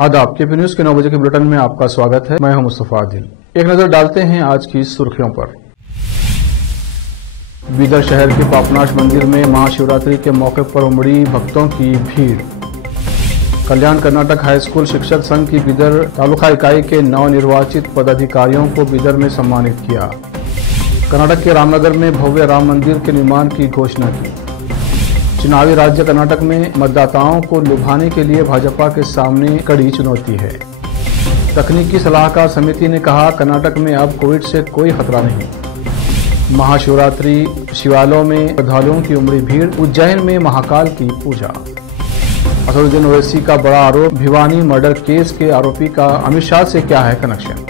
आदाब। KP news के 9 बजे के बुलेटिन में आपका स्वागत है। मैं हूं मुस्तफा आदिल। एक नजर डालते हैं आज की सुर्खियों पर। बीदर शहर के पापनाश मंदिर में महाशिवरात्रि के मौके पर उमड़ी भक्तों की भीड़। कल्याण कर्नाटक हाई स्कूल शिक्षक संघ की बीदर तालुका इकाई के नवनिर्वाचित पदाधिकारियों को बीदर में सम्मानित किया। कर्नाटक के रामनगर में भव्य राम मंदिर के निर्माण की घोषणा की। चुनावी राज्य कर्नाटक में मतदाताओं को लुभाने के लिए भाजपा के सामने कड़ी चुनौती है। तकनीकी सलाहकार समिति ने कहा, कर्नाटक में अब कोविड से कोई खतरा नहीं। महाशिवरात्रि, शिवालयों में श्रद्धालुओं की उमड़ी भीड़। उज्जैन में महाकाल की पूजा। असदुद्दीन ओवैसी का बड़ा आरोप, भिवानी मर्डर केस के आरोपी का अमित शाह से क्या है कनेक्शन।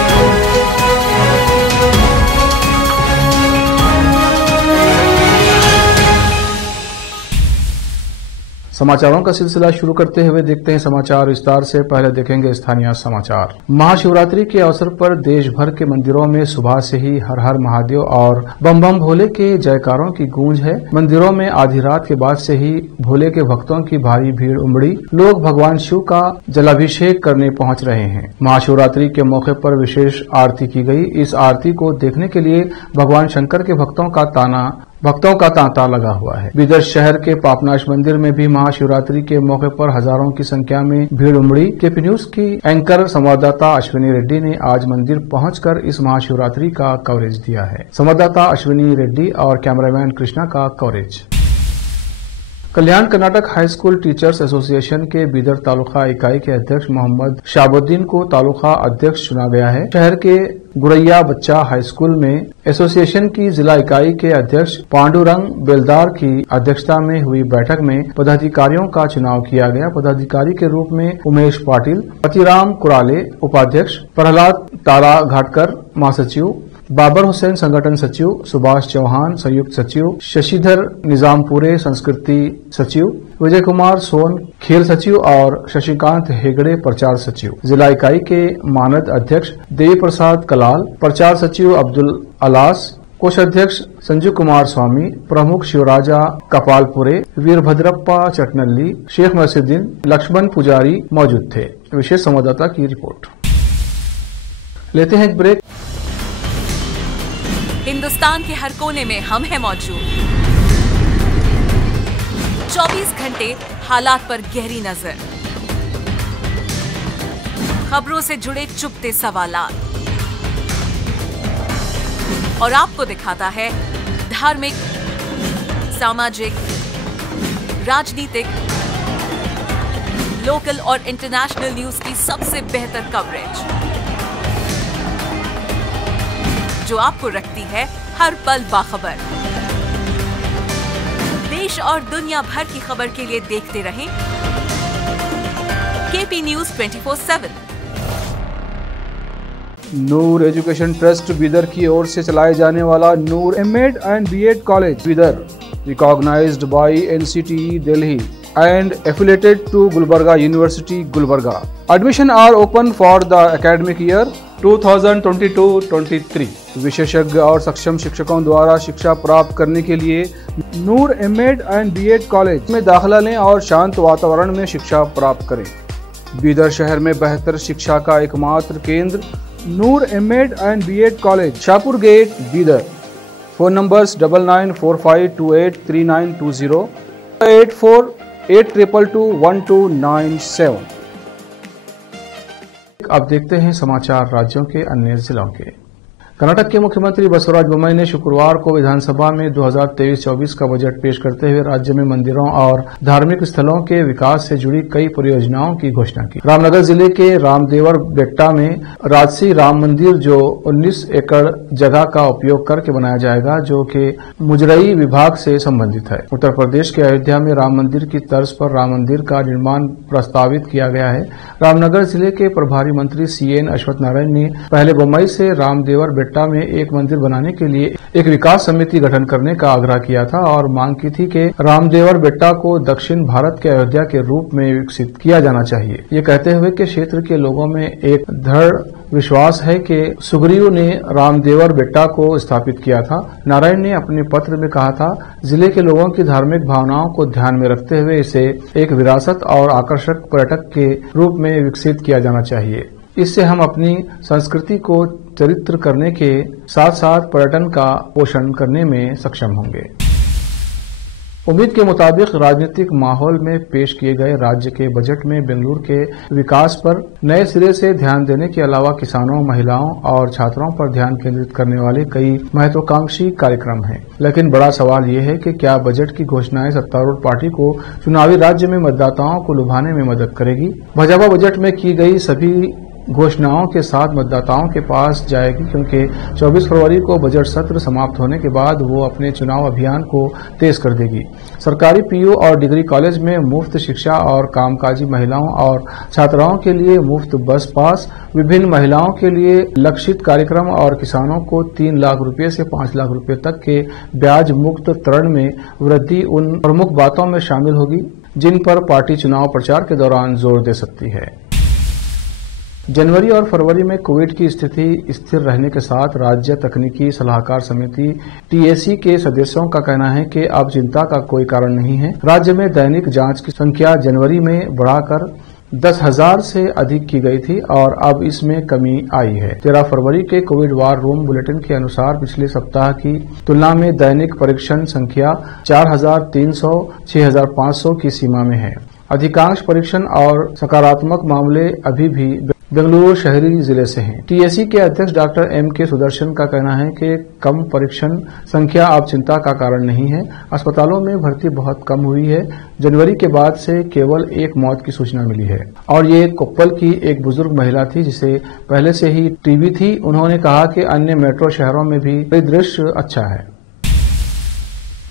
समाचारों का सिलसिला शुरू करते हुए देखते हैं समाचार विस्तार से। पहले देखेंगे स्थानीय समाचार। महाशिवरात्रि के अवसर पर देश भर के मंदिरों में सुबह से ही हर हर महादेव और बम बम भोले के जयकारों की गूंज है। मंदिरों में आधी रात के बाद से ही भोले के भक्तों की भारी भीड़ उमड़ी। लोग भगवान शिव का जलाभिषेक करने पहुंच रहे हैं। महाशिवरात्रि के मौके पर विशेष आरती की गई। इस आरती को देखने के लिए भगवान शंकर के भक्तों का तांता लगा हुआ है। बीदर शहर के पापनाश मंदिर में भी महाशिवरात्रि के मौके पर हजारों की संख्या में भीड़ उमड़ी। केपी न्यूज की एंकर संवाददाता अश्विनी रेड्डी ने आज मंदिर पहुंचकर इस महाशिवरात्रि का कवरेज दिया है। संवाददाता अश्विनी रेड्डी और कैमरामैन कृष्णा का coverage. Kalyana Karnataka high school teachers association के बीदर तालुका इकाई के अध्यक्ष मोहम्मद शाबुद्दीन को तालुका अध्यक्ष चुना गया है। शहर के गुरैया बच्चा हाई स्कूल में एसोसिएशन की जिला इकाई के अध्यक्ष पांडुरंग बेलदार की अध्यक्षता में हुई बैठक में पदाधिकारियों का चुनाव किया गया। पदाधिकारी के रूप में उमेश पाटिल, पतिराम कुराले उपाध्यक्ष, प्रहलाद तारा घाटकर महासचिव, बाबर हुसैन संगठन सचिव, सुभाष चौहान संयुक्त सचिव, शशिधर निजामपुरे संस्कृति सचिव, विजय कुमार सोन खेल सचिव और शशिकांत हेगड़े प्रचार सचिव। जिला इकाई के मानद अध्यक्ष देवी प्रसाद कलाल, प्रचार सचिव अब्दुल अलास, कोषाध्यक्ष संजू कुमार स्वामी, प्रमुख शिवराजा कपालपुरे, वीरभद्रप्पा चटनल्ली, शेख मसीउद्दीन, लक्ष्मण पुजारी मौजूद थे। विशेष संवाददाता की रिपोर्ट। लेते हैं एक ब्रेक। हिंदुस्तान के हर कोने में हम हैं मौजूद। 24 घंटे हालात पर गहरी नजर, खबरों से जुड़े चुपते सवालात, और आपको दिखाता है धार्मिक, सामाजिक, राजनीतिक, लोकल और इंटरनेशनल न्यूज की सबसे बेहतर कवरेज, जो आपको रखती है हर पल बाखबर। देश और दुनिया भर की खबर के लिए देखते रहें KP news 24/7। Noor education trust Bidar की ओर से चलाए जाने वाला Noor MEd and BEd college Bidar, recognised by NCTE Delhi and affiliated to Gulbarga University, Gulbarga. Admission are open for the academic year 2022-23. विशेषज्ञ और सक्षम शिक्षकों द्वारा शिक्षा प्राप्त करने के लिए नूर एमएड एंड बीएड कॉलेज में दाखिला लें और शांत वातावरण में शिक्षा प्राप्त करें। बीदर शहर में बेहतर शिक्षा का एकमात्र केंद्र Noor MEd and BEd college, Shahpur gate, Bidar. Phone numbers 9945283920, 8482221297। अब देखते हैं समाचार राज्यों के अन्य जिलों के। कर्नाटक के मुख्यमंत्री बसवराज बोम्मई ने शुक्रवार को विधानसभा में 2023-24 का बजट पेश करते हुए राज्य में मंदिरों और धार्मिक स्थलों के विकास से जुड़ी कई परियोजनाओं की घोषणा की। रामनगर जिले के रामदेवर बेट्टा में राजसी राम मंदिर जो 19 एकड़ जगह का उपयोग करके बनाया जाएगा, जो कि मुजरई विभाग से संबंधित है। उत्तर प्रदेश के अयोध्या में राम मंदिर की तर्ज पर राम मंदिर का निर्माण प्रस्तावित किया गया है। रामनगर जिले के प्रभारी मंत्री CN अश्वत्थ नारायण ने पहले बोम्मई से रामदेवर बेट्टा में एक मंदिर बनाने के लिए एक विकास समिति गठन करने का आग्रह किया था और मांग की थी कि रामदेवर बेट्टा को दक्षिण भारत के अयोध्या के रूप में विकसित किया जाना चाहिए। ये कहते हुए कि क्षेत्र के लोगों में एक दृढ़ विश्वास है कि सुग्रीव ने रामदेवर बेट्टा को स्थापित किया था। नारायण ने अपने पत्र में कहा था, जिले के लोगों की धार्मिक भावनाओं को ध्यान में रखते हुए इसे एक विरासत और आकर्षक पर्यटक के रूप में विकसित किया जाना चाहिए। इससे हम अपनी संस्कृति को चरित्र करने के साथ साथ पर्यटन का पोषण करने में सक्षम होंगे। उम्मीद के मुताबिक राजनीतिक माहौल में पेश किए गए राज्य के बजट में बेंगलुरु के विकास पर नए सिरे से ध्यान देने के अलावा किसानों, महिलाओं और छात्रों पर ध्यान केंद्रित करने वाले कई महत्वाकांक्षी कार्यक्रम हैं। लेकिन बड़ा सवाल ये है कि क्या बजट की घोषणाएं सत्तारूढ़ पार्टी को चुनावी राज्य में मतदाताओं को लुभाने में मदद करेगी? भाजपा बजट में की गई सभी घोषणाओं के साथ मतदाताओं के पास जाएगी, क्योंकि 24 फरवरी को बजट सत्र समाप्त होने के बाद वो अपने चुनाव अभियान को तेज कर देगी। सरकारी पीयू और डिग्री कॉलेज में मुफ्त शिक्षा और कामकाजी महिलाओं और छात्राओं के लिए मुफ्त बस पास, विभिन्न महिलाओं के लिए लक्षित कार्यक्रम और किसानों को 3 लाख रुपए से 5 लाख रुपए तक के ब्याज मुक्त ऋण में वृद्धि उन प्रमुख बातों में शामिल होगी जिन पर पार्टी चुनाव प्रचार के दौरान जोर दे सकती है। जनवरी और फरवरी में कोविड की स्थिति स्थिर रहने के साथ राज्य तकनीकी सलाहकार समिति TAC के सदस्यों का कहना है कि अब चिंता का कोई कारण नहीं है। राज्य में दैनिक जांच की संख्या जनवरी में बढ़ाकर 10,000 से अधिक की गई थी और अब इसमें कमी आई है। 13 फरवरी के कोविड वार रूम बुलेटिन के अनुसार पिछले सप्ताह की तुलना में दैनिक परीक्षण संख्या 4,300 6,500 की सीमा में है। अधिकांश परीक्षण और सकारात्मक मामले अभी भी बेंगलुरु शहरी जिले से हैं। TAC के अध्यक्ष डॉक्टर M.K. सुदर्शन का कहना है कि कम परीक्षण संख्या अब चिंता का कारण नहीं है। अस्पतालों में भर्ती बहुत कम हुई है। जनवरी के बाद से केवल एक मौत की सूचना मिली है और ये कोप्पल की एक बुजुर्ग महिला थी जिसे पहले से ही टीबी थी। उन्होंने कहा कि अन्य मेट्रो शहरों में भी परिदृश्य अच्छा है।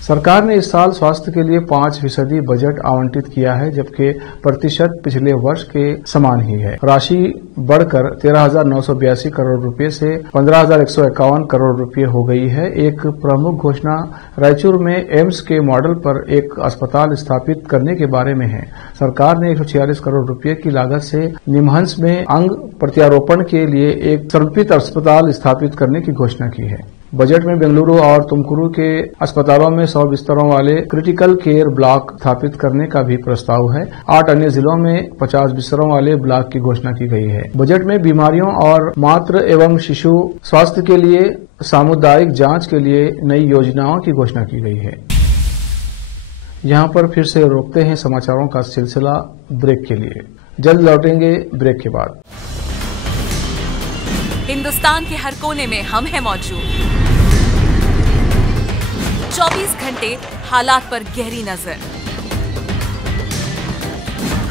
सरकार ने इस साल स्वास्थ्य के लिए 5% बजट आवंटित किया है, जबकि प्रतिशत पिछले वर्ष के समान ही है। राशि बढ़कर 13,982 करोड़ रुपए से 15,151 करोड़ रुपए हो गई है। एक प्रमुख घोषणा रायचूर में एम्स के मॉडल पर एक अस्पताल स्थापित करने के बारे में है। सरकार ने 146 करोड़ रुपए की लागत से निमहंस में अंग प्रत्यारोपण के लिए एक समर्पित अस्पताल स्थापित करने की घोषणा की है। बजट में बेंगलुरु और तुमकुरू के अस्पतालों में 100 बिस्तरों वाले क्रिटिकल केयर ब्लॉक स्थापित करने का भी प्रस्ताव है। 8 अन्य जिलों में 50 बिस्तरों वाले ब्लॉक की घोषणा की गई है। बजट में बीमारियों और मातृ एवं शिशु स्वास्थ्य के लिए सामुदायिक जांच के लिए नई योजनाओं की घोषणा की गई है। यहाँ पर फिर से रोकते हैं समाचारों का सिलसिला ब्रेक के लिए। जल्द लौटेंगे ब्रेक के बाद। हिंदुस्तान के हर कोने में हम हैं मौजूद। 24 घंटे हालात पर गहरी नजर,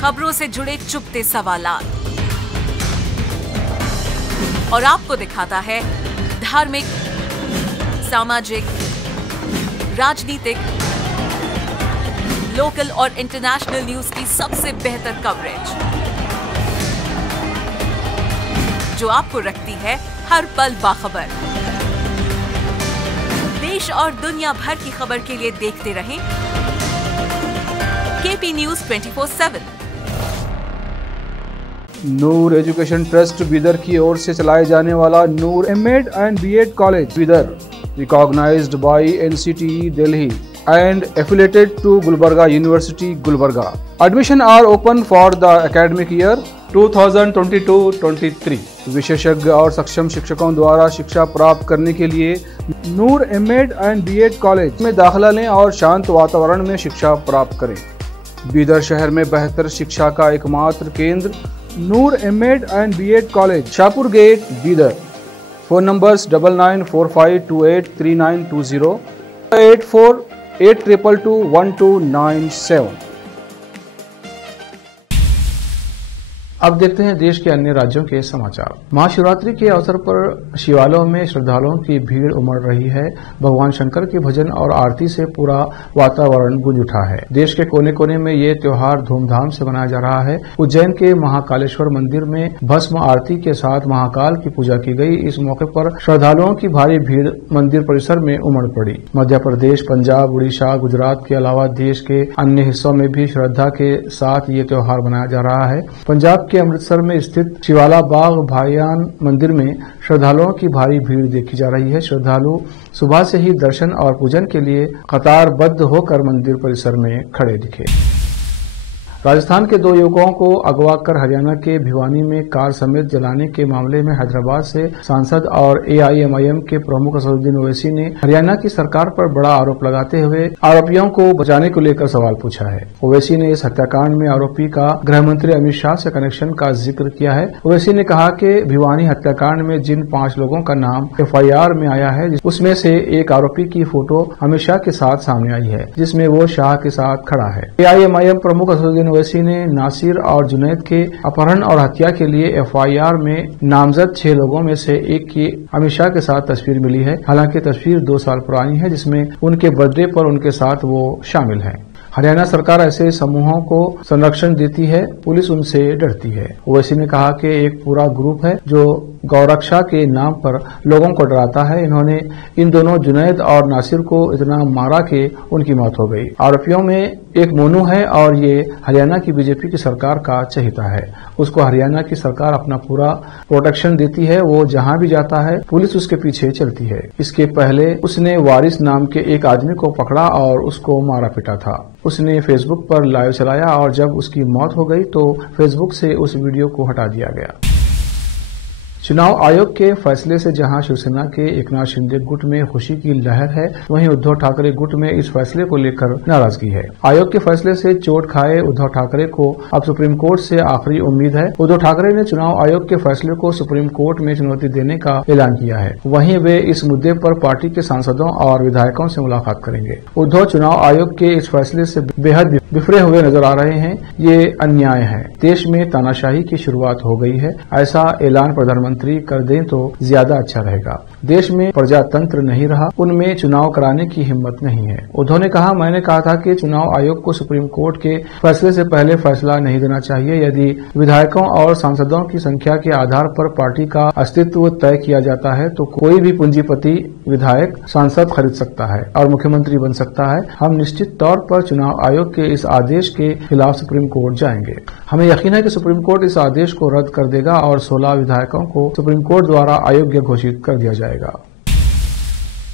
खबरों से जुड़े चुपते सवालात और आपको दिखाता है धार्मिक, सामाजिक, राजनीतिक, लोकल और इंटरनेशनल न्यूज की सबसे बेहतर कवरेज जो आपको रखती है हर पल बाखबर। देश और दुनिया भर की खबर के लिए देखते रहें KP News 24/7। Noor education trust Bidar की ओर से चलाए जाने वाला नूर M.Ed and B.Ed college Bidar, recognized by NCTE Delhi and affiliated to Gulbarga University, Gulbarga. Admission are open for the academic year 2022-23। विशेषज्ञ और सक्षम शिक्षकों द्वारा शिक्षा प्राप्त करने के लिए नूर M.Ed and B.Ed कॉलेज में दाखिला लें और शांत वातावरण में शिक्षा प्राप्त करें। बीदर शहर में बेहतर शिक्षा का एकमात्र केंद्र Noor M.Ed and B.Ed college, Shahpur gate, Bidar. Phone numbers 9945283920, 8482221297। अब देखते हैं देश के अन्य राज्यों के समाचार। महाशिवरात्रि के अवसर पर शिवालयों में श्रद्धालुओं की भीड़ उमड़ रही है। भगवान शंकर के भजन और आरती से पूरा वातावरण गूंज उठा है। देश के कोने कोने में ये त्योहार धूमधाम से मनाया जा रहा है। उज्जैन के महाकालेश्वर मंदिर में भस्म आरती के साथ महाकाल की पूजा की गई। इस मौके पर श्रद्धालुओं की भारी भीड़ मंदिर परिसर में उमड़ पड़ी। मध्य प्रदेश, पंजाब, उड़ीसा, गुजरात के अलावा देश के अन्य हिस्सों में भी श्रद्धा के साथ ये त्योहार मनाया जा रहा है। पंजाब के अमृतसर में स्थित शिवाला बाग भाईयान मंदिर में श्रद्धालुओं की भारी भीड़ देखी जा रही है। श्रद्धालु सुबह से ही दर्शन और पूजन के लिए कतारबद्ध होकर मंदिर परिसर में खड़े दिखे। राजस्थान के 2 युवकों को अगवा कर हरियाणा के भिवानी में कार समेत जलाने के मामले में हैदराबाद से सांसद और एआईएमआईएम के प्रमुख असदुद्दीन ओवैसी ने हरियाणा की सरकार पर बड़ा आरोप लगाते हुए आरोपियों को बचाने को लेकर सवाल पूछा है। ओवैसी ने इस हत्याकांड में आरोपी का गृह मंत्री अमित शाह से कनेक्शन का जिक्र किया है। ओवैसी ने कहा कि भिवानी हत्याकांड में जिन 5 लोगों का नाम एफआईआर में आया है, उसमें से एक आरोपी की फोटो अमित शाह के साथ सामने आई है, जिसमें वो शाह के साथ खड़ा है। एआईएमआईएम प्रमुख असदुद्दीन ओवैसी ने नासिर और जुनैद के अपहरण और हत्या के लिए एफआईआर में नामजद 6 लोगों में से एक की अमित शाह के साथ तस्वीर मिली है। हालांकि तस्वीर 2 साल पुरानी है, जिसमें उनके बर्थडे पर उनके साथ वो शामिल हैं। हरियाणा सरकार ऐसे समूहों को संरक्षण देती है, पुलिस उनसे डरती है। ओवैसी ने कहा कि एक पूरा ग्रुप है जो गौरक्षा के नाम पर लोगों को डराता है। इन्होंने इन दोनों जुनैद और नासिर को इतना मारा कि उनकी मौत हो गई। आरोपियों में एक मोनू है और ये हरियाणा की बीजेपी की सरकार का चहेता है। उसको हरियाणा की सरकार अपना पूरा प्रोटेक्शन देती है। वो जहां भी जाता है पुलिस उसके पीछे चलती है। इसके पहले उसने वारिस नाम के एक आदमी को पकड़ा और उसको मारा पीटा था। उसने फेसबुक पर लाइव चलाया और जब उसकी मौत हो गई तो फेसबुक से उस वीडियो को हटा दिया गया। चुनाव आयोग के फैसले से जहां शिवसेना के एकनाथ शिंदे गुट में खुशी की लहर है, वहीं उद्धव ठाकरे गुट में इस फैसले को लेकर नाराजगी है। आयोग के फैसले से चोट खाए उद्धव ठाकरे को अब सुप्रीम कोर्ट से आखिरी उम्मीद है। उद्धव ठाकरे ने चुनाव आयोग के फैसले को सुप्रीम कोर्ट में चुनौती देने का ऐलान किया है। वहीं वे इस मुद्दे पर पार्टी के सांसदों और विधायकों से मुलाकात करेंगे। उद्धव चुनाव आयोग के इस फैसले से बेहद बिफरे हुए नजर आ रहे हैं। ये अन्याय है। देश में तानाशाही की शुरुआत हो गई है। ऐसा ऐलान प्रधानमंत्री कर दें तो ज्यादा अच्छा रहेगा। देश में प्रजातंत्र नहीं रहा, उनमें चुनाव कराने की हिम्मत नहीं है। उद्धव ने कहा, मैंने कहा था कि चुनाव आयोग को सुप्रीम कोर्ट के फैसले से पहले फैसला नहीं देना चाहिए। यदि विधायकों और सांसदों की संख्या के आधार पर पार्टी का अस्तित्व तय किया जाता है तो कोई भी पूंजीपति विधायक सांसद खरीद सकता है और मुख्यमंत्री बन सकता है। हम निश्चित तौर पर चुनाव आयोग के इस आदेश के खिलाफ सुप्रीम कोर्ट जाएंगे। हमें यकीन है कि सुप्रीम कोर्ट इस आदेश को रद्द कर देगा और 16 विधायकों को सुप्रीम कोर्ट द्वारा अयोग्य घोषित कर दिया जाएगा।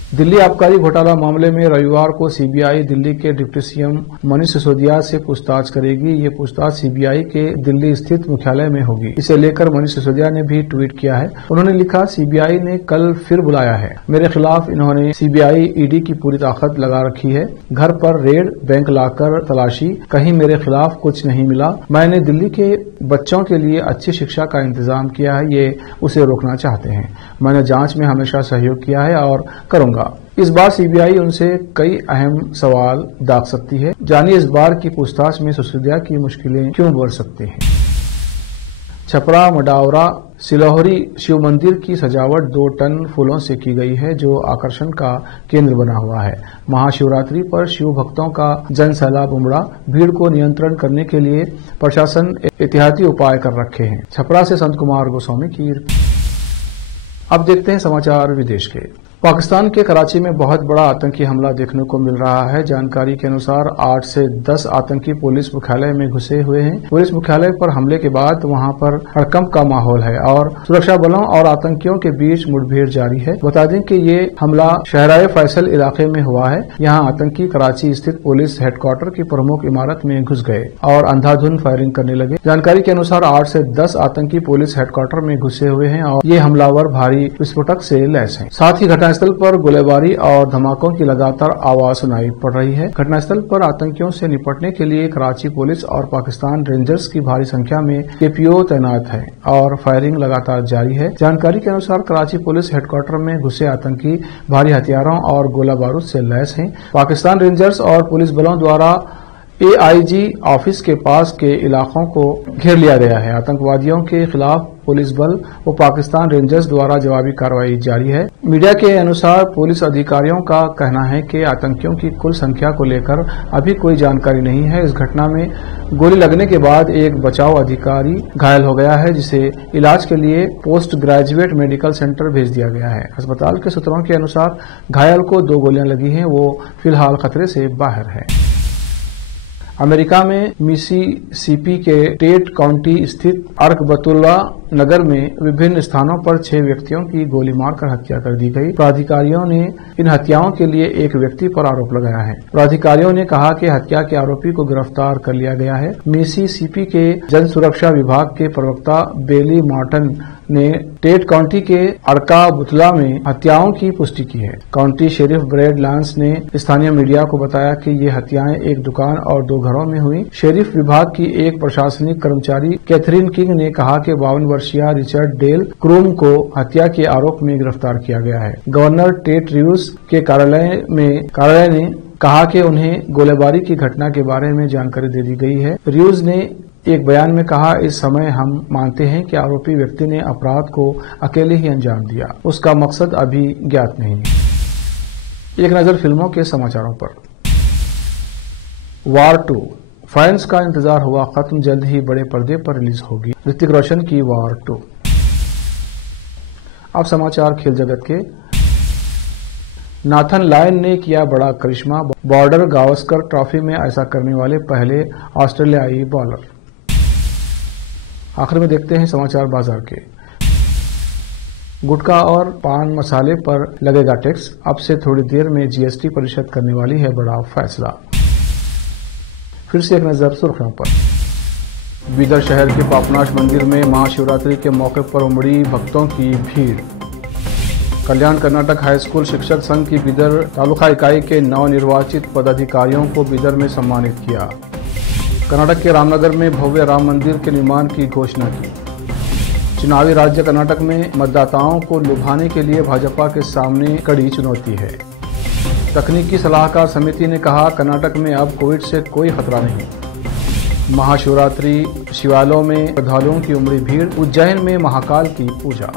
दिल्ली आबकारी घोटाला मामले में रविवार को सीबीआई दिल्ली के डिप्टी सीएम मनीष सिसोदिया से पूछताछ करेगी। ये पूछताछ सीबीआई के दिल्ली स्थित मुख्यालय में होगी। इसे लेकर मनीष सिसोदिया ने भी ट्वीट किया है। उन्होंने लिखा, सीबीआई ने कल फिर बुलाया है। मेरे खिलाफ इन्होंने सीबीआई ईडी की पूरी ताकत लगा रखी है। घर पर रेड, बैंक लाकर तलाशी, कहीं मेरे खिलाफ कुछ नहीं मिला। मैंने दिल्ली के बच्चों के लिए अच्छी शिक्षा का इंतजाम किया है। ये उसे रोकना चाहते हैं। मैंने जांच में हमेशा सहयोग किया है और करूंगा। इस बार सीबीआई उनसे कई अहम सवाल दाग सकती है। जानिए इस बार की पूछताछ में सिसोदिया की मुश्किलें क्यों बढ़ सकती हैं। छपरा मडावरा सिलोहरी शिव मंदिर की सजावट 2 टन फूलों से की गई है, जो आकर्षण का केंद्र बना हुआ है। महाशिवरात्रि पर शिव भक्तों का जन सैलाब उमड़ा। भीड़ को नियंत्रण करने के लिए प्रशासन एहतियाती उपाय कर रखे हैं। छपरा से संत कुमार गोस्वामी की। अब देखते हैं समाचार विदेश के। पाकिस्तान के कराची में बहुत बड़ा आतंकी हमला देखने को मिल रहा है। जानकारी के अनुसार 8 से 10 आतंकी पुलिस मुख्यालय में घुसे हुए हैं। पुलिस मुख्यालय पर हमले के बाद वहां पर हड़कंप का माहौल है और सुरक्षा बलों और आतंकियों के बीच मुठभेड़ जारी है। बता दें कि ये हमला शहराए फैसल इलाके में हुआ है। यहाँ आतंकी कराची स्थित पुलिस हेडक्वार्टर की प्रमुख इमारत में घुस गए और अंधाधुंध फायरिंग करने लगे। जानकारी के अनुसार 8 से 10 आतंकी पुलिस हेडक्वार्टर में घुसे हुए हैं और ये हमलावर भारी विस्फोटक से लैस हैं। साथ ही घटनास्थल पर गोलीबारी और धमाकों की लगातार आवाज सुनाई पड़ रही है। घटनास्थल पर आतंकियों से निपटने के लिए कराची पुलिस और पाकिस्तान रेंजर्स की भारी संख्या में केपीओ तैनात है और फायरिंग लगातार जारी है। जानकारी के अनुसार कराची पुलिस हेडक्वार्टर में घुसे आतंकी भारी हथियारों और गोला बारूद से लैस हैं। पाकिस्तान रेंजर्स और पुलिस बलों द्वारा AIG ऑफिस के पास के इलाकों को घेर लिया गया है। आतंकवादियों के खिलाफ पुलिस बल व पाकिस्तान रेंजर्स द्वारा जवाबी कार्रवाई जारी है। मीडिया के अनुसार पुलिस अधिकारियों का कहना है कि आतंकियों की कुल संख्या को लेकर अभी कोई जानकारी नहीं है। इस घटना में गोली लगने के बाद एक बचाव अधिकारी घायल हो गया है, जिसे इलाज के लिए पोस्ट ग्रेजुएट मेडिकल सेंटर भेज दिया गया है। अस्पताल के सूत्रों के अनुसार घायल को 2 गोलियां लगी हैं, वो फिलहाल खतरे से बाहर है। अमेरिका में मिसिसिपी के टेट काउंटी स्थित अर्कबतुल्ला नगर में विभिन्न स्थानों पर 6 व्यक्तियों की गोली मारकर हत्या कर दी गई। प्राधिकारियों ने इन हत्याओं के लिए एक व्यक्ति पर आरोप लगाया है। प्राधिकारियों ने कहा कि हत्या के आरोपी को गिरफ्तार कर लिया गया है। मिसिसिपी के जन सुरक्षा विभाग के प्रवक्ता बेली मार्टन ने टेट काउंटी के अर्काबुतला में हत्याओं की पुष्टि की है। काउंटी शेरिफ ब्रैड लांस ने स्थानीय मीडिया को बताया कि ये हत्याएं एक दुकान और 2 घरों में हुई। शेरिफ विभाग की एक प्रशासनिक कर्मचारी कैथरीन किंग ने कहा कि 52 वर्षीय रिचर्ड डेल क्रूम को हत्या के आरोप में गिरफ्तार किया गया है। गवर्नर टेट रिव्स के कार्यालय ने कहा कि उन्हें गोलीबारी की घटना के बारे में जानकारी दे दी गई है। रिव्स ने एक बयान में कहा, इस समय हम मानते हैं कि आरोपी व्यक्ति ने अपराध को अकेले ही अंजाम दिया। उसका मकसद अभी ज्ञात नहीं है। एक नजर फिल्मों के समाचारों पर। वार 2 फैंस का इंतजार हुआ खत्म, जल्द ही बड़े पर्दे पर रिलीज होगी। ऋतिक रोशन की वार 2। अब समाचार खेल जगत के। नाथन लायन ने किया बड़ा करिश्मा, बॉर्डर गावस्कर ट्रॉफी में ऐसा करने वाले पहले ऑस्ट्रेलियाई बॉलर। आखिर में देखते हैं समाचार बाजार के। गुटखा और पान मसाले पर लगेगा टैक्स, अब से थोड़ी देर में जीएसटी परिषद करने वाली है बड़ा फैसला। फिर से एक नजर सुर्खियों पर। बीदर शहर के पापनाश मंदिर में महाशिवरात्रि के मौके पर उमड़ी भक्तों की भीड़। कल्याण कर्नाटक हाई स्कूल शिक्षक संघ की बीदर तालुका इकाई के नवनिर्वाचित पदाधिकारियों को बीदर में सम्मानित किया। कर्नाटक के रामनगर में भव्य राम मंदिर के निर्माण की घोषणा की। चुनावी राज्य कर्नाटक में मतदाताओं को लुभाने के लिए भाजपा के सामने कड़ी चुनौती है। तकनीकी सलाहकार समिति ने कहा, कर्नाटक में अब कोविड से कोई खतरा नहीं। महाशिवरात्रि, शिवालयों में श्रद्धालुओं की उमड़ी भीड़। उज्जैन में महाकाल की पूजा।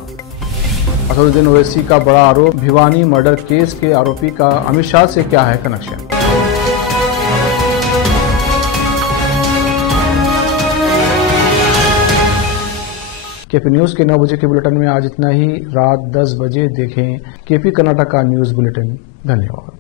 असदुद्दीन ओवैसी का बड़ा आरोप, भिवानी मर्डर केस के आरोपी का अमित शाह से क्या है कनेक्शन। केपी न्यूज के 9 बजे के बुलेटिन में आज इतना ही। रात 10 बजे देखें केपी कर्नाटक का न्यूज बुलेटिन। धन्यवाद।